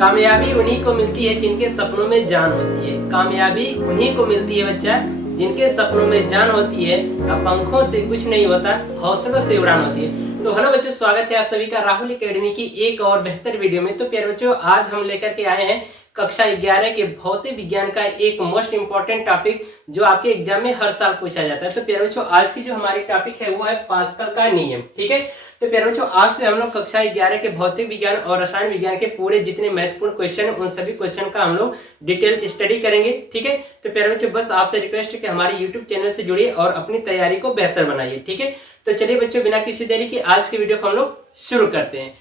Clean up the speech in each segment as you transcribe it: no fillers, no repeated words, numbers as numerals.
कामयाबी उन्हीं को मिलती है जिनके सपनों में जान होती है। कामयाबी उन्हीं को मिलती है बच्चा जिनके सपनों में जान होती है। अब पंखों से कुछ नहीं होता, हौसलों से उड़ान होती है। तो हेलो बच्चों, स्वागत है आप सभी का राहुल एकेडमी की एक और बेहतर वीडियो में। तो प्यारे बच्चों, आज हम लेकर के आए हैं कक्षा 11 के भौतिक विज्ञान का एक मोस्ट इंपॉर्टेंट टॉपिक जो आपके एग्जाम में हर साल पूछा जाता है। तो प्यारे बच्चों, आज की जो हमारी टॉपिक है वो है पास्कल का नियम। ठीक है, तो प्यारे बच्चों, आज से हम लोग कक्षा 11 के भौतिक विज्ञान और रसायन विज्ञान के पूरे जितने महत्वपूर्ण क्वेश्चन हैं उन सभी क्वेश्चन का हम लोग डिटेल स्टडी करेंगे। ठीक है, तो प्यारे बच्चों, बस आपसे रिक्वेस्ट है कि हमारे यूट्यूब चैनल से जुड़िए और अपनी तैयारी को बेहतर बनाइए। ठीक है, तो चलिए बच्चों, बिना किसी देरी की आज की वीडियो को हम लोग शुरू करते हैं।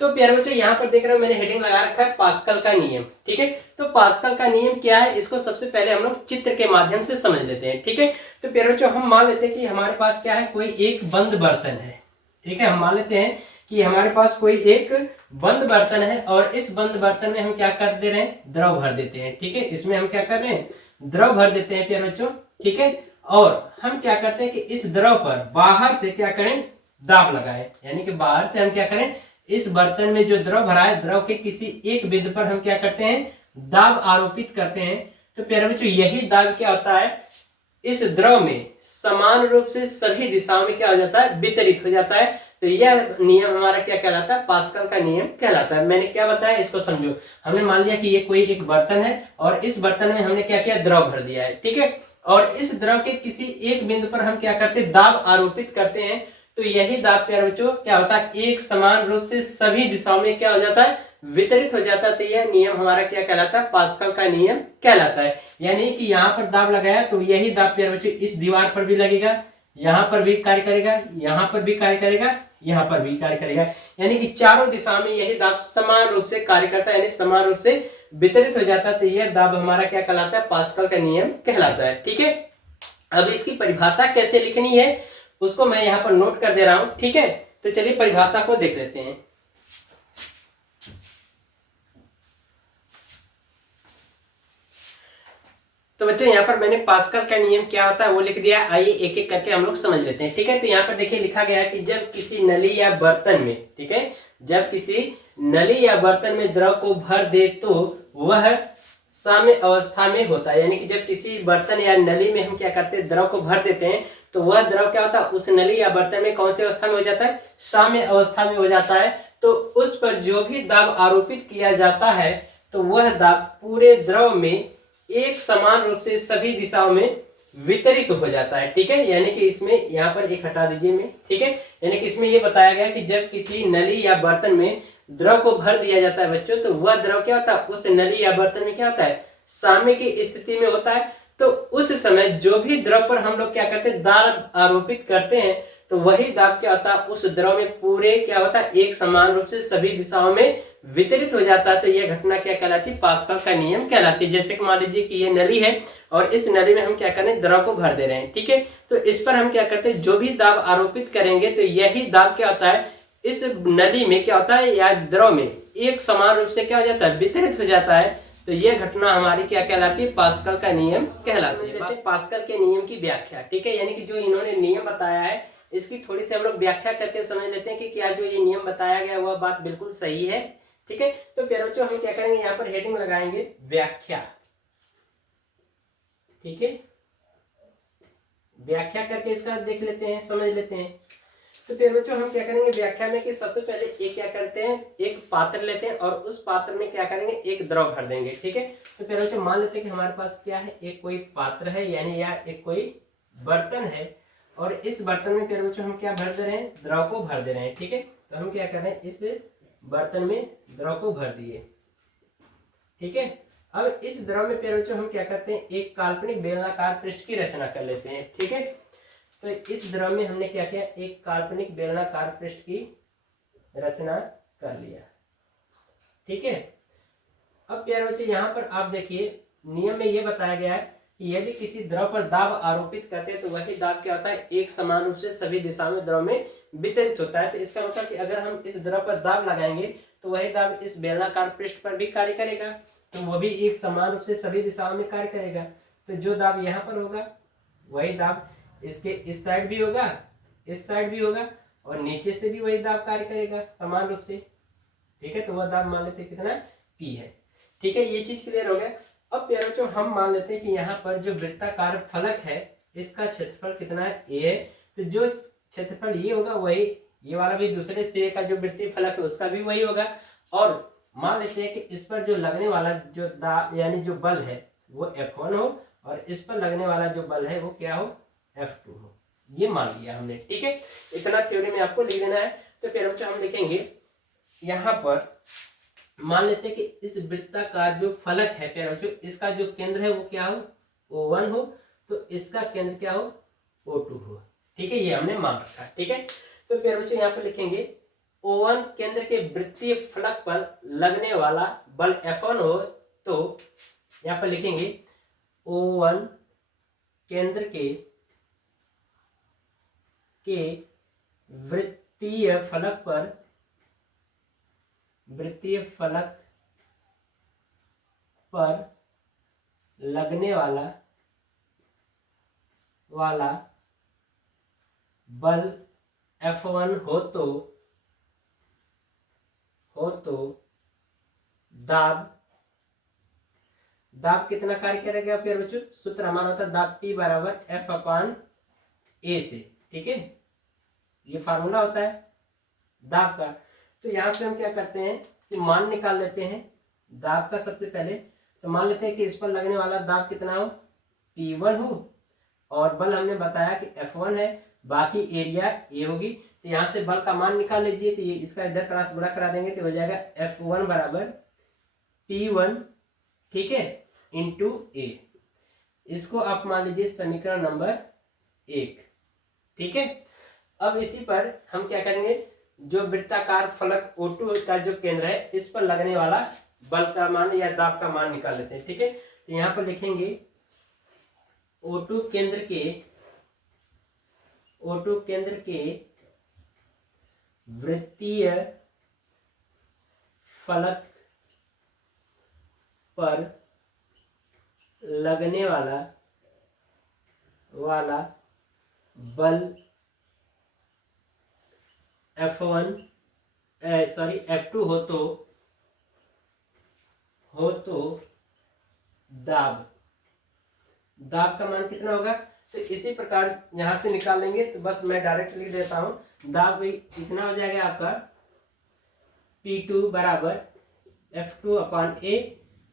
तो प्यारे बच्चों, यहाँ पर देख रहे हो मैंने हेडिंग लगा रखा है पास्कल का नियम। ठीक है, तो पास्कल का नियम क्या है, इसको सबसे पहले हम लोग चित्र के माध्यम से समझ लेते हैं। ठीक है, तो प्यारे बच्चों, हम मान लेते हैं कि हमारे पास क्या है, कोई एक बंद बर्तन है। ठीक है, हम मान लेते हैं कि हमारे पास कोई एक बंद बर्तन है और इस बंद बर्तन में हम क्या कर दे रहे हैं, द्रव भर देते हैं। ठीक है, इसमें हम क्या कर रहे हैं, द्रव भर देते हैं प्यारे बच्चों। ठीक है, और हम क्या करते हैं कि इस द्रव पर बाहर से क्या करें, दाब लगाएं। यानी कि बाहर से हम क्या करें, इस बर्तन में जो द्रव भरा है, द्रव के किसी एक बिंदु पर हम क्या करते हैं, दाब आरोपित करते हैं। तो प्यारे बच्चों, यही दाब क्या होता है, इस द्रव में समान रूप से सभी दिशाओं में क्या हो जाता है, वितरित हो जाता है। तो यह नियम हमारा क्या कहलाता है, पास्कल का नियम कहलाता है। मैंने क्या बताया, इसको समझो। हमने मान लिया कि ये कोई एक बर्तन है और इस बर्तन में हमने क्या किया, द्रव भर दिया है। ठीक है, और इस द्रव के किसी एक बिंदु पर हम क्या करते हैं, दाब आरोपित करते हैं। तो यही दाब प्यारे बच्चों क्या होता है, एक समान रूप से सभी दिशाओं में क्या हो जाता है, वितरित हो जाता है। तो यह नियम हमारा क्या कहलाता है, पास्कल का नियम कहलाता है। यानी कि यहाँ पर दाब लगाया तो यही दाब प्यारे बच्चों इस दीवार पर भी लगेगा, यहाँ पर भी कार्य करेगा, यहाँ पर भी कार्य करेगा, यहाँ पर भी कार्य करेगा। यानी कि चारों दिशा में यही दाब समान रूप से कार्य करता है, यानी समान रूप से वितरित हो जाता है। तो यह दाब हमारा क्या कहलाता है, पास्कल का नियम कहलाता है। ठीक है, अब इसकी परिभाषा कैसे लिखनी है उसको मैं यहाँ पर नोट कर दे रहा हूं। ठीक है, तो चलिए परिभाषा को देख लेते हैं। तो बच्चों, यहाँ पर मैंने पास्कल का नियम क्या होता है वो लिख दिया। आइए एक एक करके हम लोग समझ लेते हैं। ठीक है, तो यहाँ पर देखिए लिखा गया है कि जब किसी नली या बर्तन में, ठीक है, जब किसी नली या बर्तन में द्रव को भर दे तो वह साम्य अवस्था में होता है। यानी कि जब किसी बर्तन या नली में हम क्या करते हैं, द्रव को भर देते हैं तो वह द्रव क्या होता है, उस नली या बर्तन में कौन सी अवस्था में हो जाता है, साम्य अवस्था में हो जाता है। तो उस पर जो भी दाब आरोपित किया जाता है तो वह दाब पूरे द्रव में एक समान रूप से सभी दिशाओं में वितरित हो जाता है। ठीक है, यानी कि इसमें यहाँ पर एक हटा दीजिए मैं। ठीक है, यानी कि इसमें यह बताया गया कि जब किसी नली या बर्तन में द्रव को भर दिया जाता है बच्चों, तो वह द्रव क्या होता है, उस नली या बर्तन में क्या होता है, साम्य की स्थिति में होता है। तो उस समय जो भी द्रव पर हम लोग क्या करते हैं, दाब आरोपित करते हैं, तो वही दाब क्या होता है, उस द्रव में पूरे क्या होता है, एक समान रूप से सभी दिशाओं में वितरित हो जाता है। तो यह घटना क्या कहलाती है, पास्कल का नियम कहलाती है। जैसे कि मान लीजिए कि ये नली है और इस नली में हम क्या करें, द्रव को भर दे रहे हैं। ठीक है, तो इस पर हम क्या करते हैं, जो भी दाब आरोपित करेंगे तो यही दाब क्या होता है, इस नली में क्या होता है या द्रव में एक समान रूप से क्या हो जाता है, वितरित हो जाता है। तो यह घटना हमारी क्या कहलाती है, पास्कल का नियम कहलाती है। पास्कल के नियम की व्याख्या। ठीक है, यानी कि जो इन्होंने नियम बताया है इसकी थोड़ी सी हम लोग व्याख्या करके समझ लेते हैं कि क्या जो ये नियम बताया गया वह बात बिल्कुल सही है। ठीक है, तो प्यारे बच्चों, हम क्या करेंगे, यहाँ पर हेडिंग लगाएंगे व्याख्या। ठीक है, व्याख्या करके इसका देख लेते हैं, समझ लेते हैं। तो प्यारे बच्चों, हम क्या करेंगे व्याख्या में कि सबसे पहले एक क्या करते हैं, एक पात्र लेते हैं और उस पात्र में क्या करेंगे, एक द्रव भर देंगे। ठीक है, तो प्यारे बच्चों, मान लेते हैं कि हमारे पास क्या है, एक कोई पात्र है यानी या एक कोई बर्तन है और इस बर्तन में प्यारे बच्चों हम क्या भर दे रहे हैं, द्रव को भर दे रहे हैं। ठीक है, तो हम क्या कर रहे हैं, इस बर्तन में द्रव को भर दिए। ठीक है, अब इस द्रव में प्यारे बच्चों हम क्या करते हैं, एक काल्पनिक बेलनाकार पृष्ठ की रचना कर लेते हैं। ठीक है, तो इस द्रव में हमने क्या किया, एक काल्पनिक बेलनाकार पृष्ठ की रचना कर लिया। ठीक है, अब प्यारे बच्चे यहाँ पर आप देखिए नियम में यह बताया गया है कि यदि किसी द्रव पर दाब आरोपित करते हैं तो वही दाब क्या होता है, एक समान रूप से सभी दिशाओं में द्रव में वितरित होता है। तो इसका मतलब कि अगर हम इस द्रव पर दाब लगाएंगे तो वही दाब इस बेलनाकार पृष्ठ पर भी कार्य करेगा, तो वह भी एक समान रूप से सभी दिशाओं में कार्य करेगा। तो जो दाब यहाँ पर होगा वही दाब इसके इस साइड भी होगा, इस साइड भी होगा और नीचे से भी वही दाब कार्य करेगा समान रूप से। ठीक है, तो वह दाब मान लेते कितना, P है। ठीक है, ये चीज क्लियर हो गया। अब प्यारे बच्चों हम मान लेते हैं कि यहाँ पर जो वृत्ताकार फलक है इसका क्षेत्रफल कितना है, A है। तो जो क्षेत्रफल ये होगा वही ये वाला भी दूसरे सिरे का जो वृत्तीय फलक है उसका भी वही होगा। और मान लेते हैं कि इस पर जो लगने वाला जो दाब यानी जो बल है वो F1 हो और इस पर लगने वाला जो बल है वो क्या हो, F2 हो। ये मान लिया हमने। ठीक है, इतना थ्योरी में आपको लिख देना है। तो फिर बच्चों हम लिखेंगे यहाँ पर मान लेते हैं कि इस वृत्ताकार जो फलक है प्यारे बच्चों इसका जो केंद्र है वो क्या हो, O1 हो, तो इसका केंद्र क्या हो, O2 हो। ठीक है, ये हमने मान रखा है। ठीक है, तो प्यारे बच्चों यहाँ पर लिखेंगे O1 केंद्र के वृत्तीय फलक पर लगने वाला बल F1 हो, तो यहाँ पर लिखेंगे O1 केंद्र के वृत्तीय फलक पर लगने वाला बल F1 हो तो दाब कितना कार्य करेगा प्यारे बच्चों, सूत्र हमारा होता है दाब P बराबर F अपान A से। ठीक है, ये फार्मूला होता है दाब का। तो यहां से हम क्या करते हैं कि मान निकाल लेते हैं दाब का। सबसे पहले तो मान लेते हैं कि इस पर लगने वाला दाब कितना हो, P1 हो, और बल हमने बताया कि F1 है, बाकी एरिया A होगी। तो यहाँ से बल का मान निकाल लीजिए। तो ये इसका इधर क्रॉस गुणा करा देंगे तो हो जाएगा F1 बराबर P1, ठीक है, इंटू A। इसको आप मान लीजिए समीकरण नंबर 1। ठीक है, अब इसी पर हम क्या करेंगे, जो वृत्ताकार फलक O2 का जो केंद्र है इस पर लगने वाला बल का मान या दाब का मान निकाल लेते हैं। ठीक है, तो यहाँ पर लिखेंगे O2 केंद्र के वृत्तीय फलक पर लगने वाला बल F2 हो तो दाब का मान कितना होगा। तो इसी प्रकार यहां से निकाल लेंगे। तो बस मैं डायरेक्ट लिख देता हूं, दाब इतना हो जाएगा आपका P2 बराबर F2 अपान A।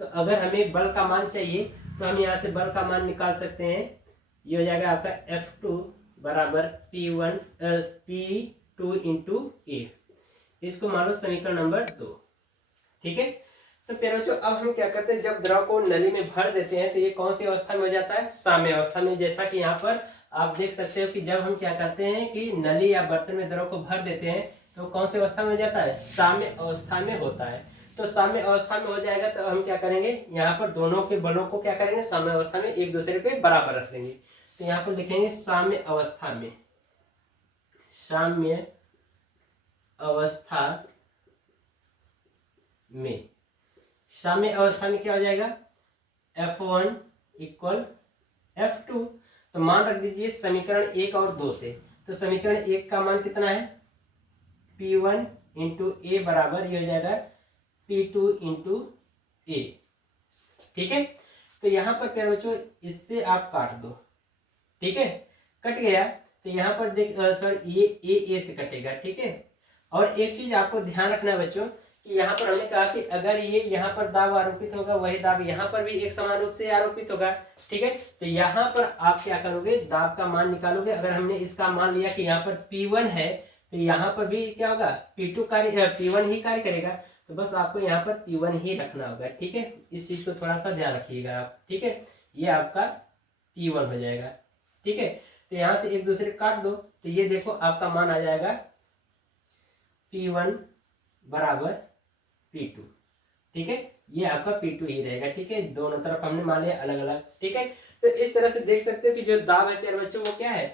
तो अगर हमें बल का मान चाहिए तो हम यहाँ से बल का मान निकाल सकते हैं। ये हो जाएगा आपका F2 बराबर P2 इंटू A। इसको मान लो समीकरण नंबर 2। ठीक है, तो प्यारे बच्चों अब हम क्या करते हैं, जब द्रव को नली में भर देते हैं तो ये कौन सी अवस्था में हो जाता है, साम्य अवस्था में। जैसा कि यहाँ पर आप देख सकते हो कि जब हम क्या करते हैं कि नली या बर्तन में द्रव को भर देते हैं तो कौन सी अवस्था में हो जाता है, साम्य अवस्था में होता है। तो साम्य अवस्था में हो जाएगा तो हम क्या करेंगे, यहाँ पर दोनों के बलों को क्या करेंगे, साम्य अवस्था में एक दूसरे के बराबर रख लेंगे। तो यहाँ पर लिखेंगे साम्य अवस्था में क्या हो जाएगा, F1 इक्वल F2। तो मान रख दीजिए समीकरण 1 और 2 से। तो समीकरण 1 का मान कितना है, P1 इंटू A बराबर ये हो जाएगा P2 इंटू A। ठीक है, तो यहाँ पर प्यारे बच्चों इससे आप काट दो। ठीक है, कट गया। तो यहाँ पर देख सर ये A से कटेगा। ठीक है, और एक चीज आपको ध्यान रखना है बच्चों कि यहाँ पर हमने कहा कि अगर ये यहाँ पर दाब आरोपित होगा वही दाब यहाँ पर भी एक समान रूप से आरोपित होगा। ठीक है, तो यहाँ पर आप क्या करोगे, दाब का मान निकालोगे। अगर हमने इसका मान लिया कि यहाँ पर P1 है तो यहाँ पर भी क्या होगा, P1 ही कार्य करेगा। तो बस आपको यहाँ पर P1 ही रखना होगा। ठीक है, इस चीज को थोड़ा सा ध्यान रखिएगा आप। ठीक है, ये आपका P1 हो जाएगा। ठीक है, तो यहाँ से एक दूसरे काट दो तो ये देखो आपका मान आ जाएगा P1 बराबर P2। ठीक है, ये आपका P2 ही रहेगा। ठीक है, दोनों तरफ हमने मान लिया अलग अलग। ठीक है, तो इस तरह से देख सकते हो कि जो दाब है प्यारे बच्चों वो क्या है,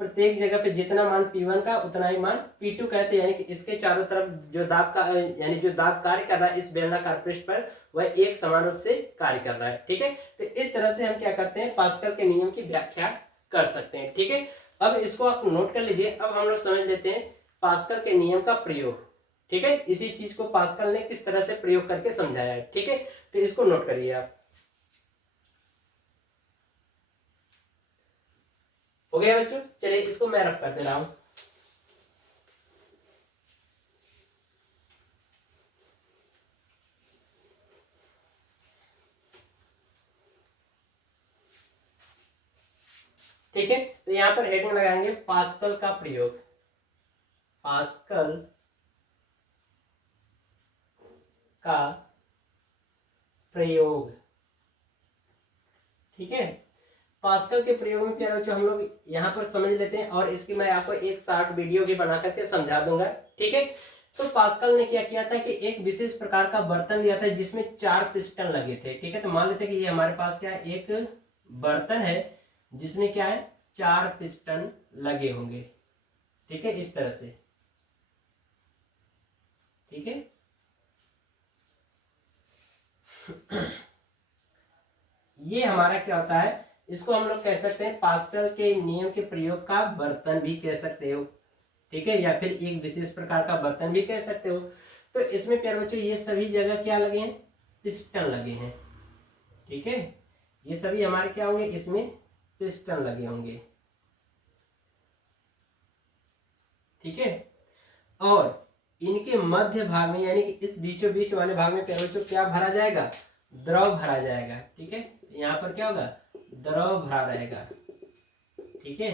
प्रत्येक जगह पे जितना मान P1 का उतना ही मान P2 का है। तो यानी कि इसके चारों तरफ जो दाब का यानी जो दाब कार्य कर रहा है इस बेलनाकार पृष्ठ पर वह एक समान रूप से कार्य कर रहा है। ठीक है, तो इस तरह से हम क्या करते हैं, पास्कल के नियम की व्याख्या कर सकते हैं। ठीक है, अब इसको आप नोट कर लीजिए। अब हम लोग समझ लेते हैं पास्कल के नियम का प्रयोग। ठीक है, इसी चीज को पास्कल ने किस तरह से प्रयोग करके समझाया है। ठीक है, तो इसको नोट करिए आप। हो गया बच्चों, चलिए इसको मैं रफ कर दे रहा हूं। ठीक है, तो यहां पर हेडिंग लगाएंगे पास्कल का प्रयोग। पास्कल का प्रयोग। ठीक है, पास्कल के प्रयोग में प्यारे बच्चों हम लोग यहाँ पर समझ लेते हैं, और इसकी मैं आपको एक शॉर्ट वीडियो भी बना करके समझा दूंगा। ठीक है, तो पास्कल ने क्या किया था कि एक विशेष प्रकार का बर्तन लिया था जिसमें 4 पिस्टन लगे थे। ठीक है, तो मान लेते हैं कि ये हमारे पास क्या है, एक बर्तन है जिसमें क्या है, 4 पिस्टन लगे होंगे। ठीक है, इस तरह से। ठीक है, ये हमारा क्या होता है, इसको हम लोग कह सकते हैं पास्कल के नियम के प्रयोग का बर्तन भी कह सकते हो। ठीक है, या फिर एक विशेष प्रकार का बर्तन भी कह सकते हो। तो इसमें प्यारे बच्चों ये सभी जगह क्या लगे हैं, पिस्टन लगे हैं। ठीक है, ये सभी हमारे क्या होंगे, इसमें पिस्टन लगे होंगे। ठीक है, और इनके मध्य भाग में यानी कि इस बीचों बीच वाले भाग में प्यारे बच्चों क्या भरा जाएगा, द्रव भरा जाएगा। ठीक है, यहाँ पर क्या होगा, द्रव भरा रहेगा। ठीक है,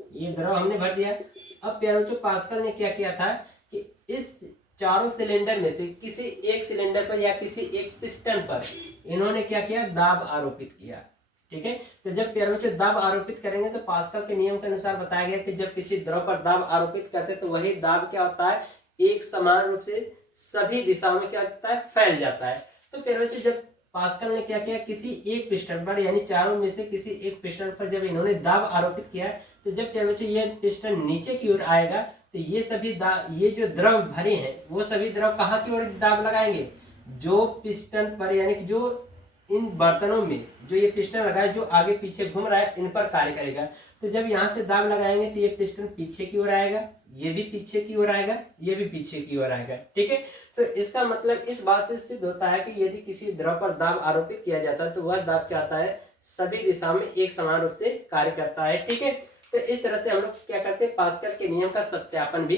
ये द्रव हमने भर दिया। अब प्यारे बच्चों पास्कल ने क्या किया था कि इस चारों सिलेंडर में से किसी एक सिलेंडर पर या किसी एक पिस्टन पर इन्होंने क्या किया, दाब आरोपित किया। ठीक है, तो जब प्यारे बच्चों दाब आरोपित करेंगे तो पास्कल के नियम के अनुसार बताया गया कि जब किसी द्रव पर दाब आरोपित करते तो वही दाब क्या होता है, एक समान रूप से सभी दिशाओं में क्या होता है, फैल जाता है। तो प्यारे बच्चों जब पास्कल ने क्या किया, किसी एक पिस्टन पर यानी चारों में से किसी एक पिस्टन पर जब इन्होंने दाब आरोपित किया, तो जब प्यारे बच्चों ये पिस्टन नीचे की ओर आएगा तो ये सभी ये जो द्रव भरे हैं वो सभी द्रव कहाँ की ओर दाब लगाएंगे, जो पिस्टन पर यानी कि जो इन बर्तनों में जो ये पिस्टन लगा है जो आगे पीछे घूम रहा है इन पर कार्य करेगा। तो जब यहाँ से दाब लगाएंगे तो ये पिस्टन पीछे की ओर आएगा, ये भी पीछे की ओर आएगा, ये भी पीछे की ओर आएगा। ठीक है, तो इसका मतलब इस बात से सिद्ध होता है कि यदि किसी द्रव पर दाब आरोपित किया जाता है तो वह दाब क्या आता है, सभी दिशाओं में एक समान रूप से कार्य करता है। ठीक है, तो इस तरह से हम लोग क्या करते हैं, पास्कल के नियम का सत्यापन भी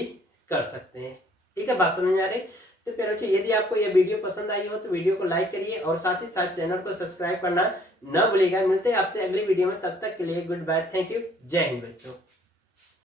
कर सकते हैं। ठीक है, बात समझ में आ रही। तो फिर बच्चों यदि आपको यह वीडियो पसंद आई हो तो वीडियो को लाइक करिए और साथ ही साथ चैनल को सब्सक्राइब करना न भूलिएगा। मिलते हैं आपसे अगली वीडियो में, तब तक के लिए गुड बाय, थैंक यू, जय हिंद बच्चों।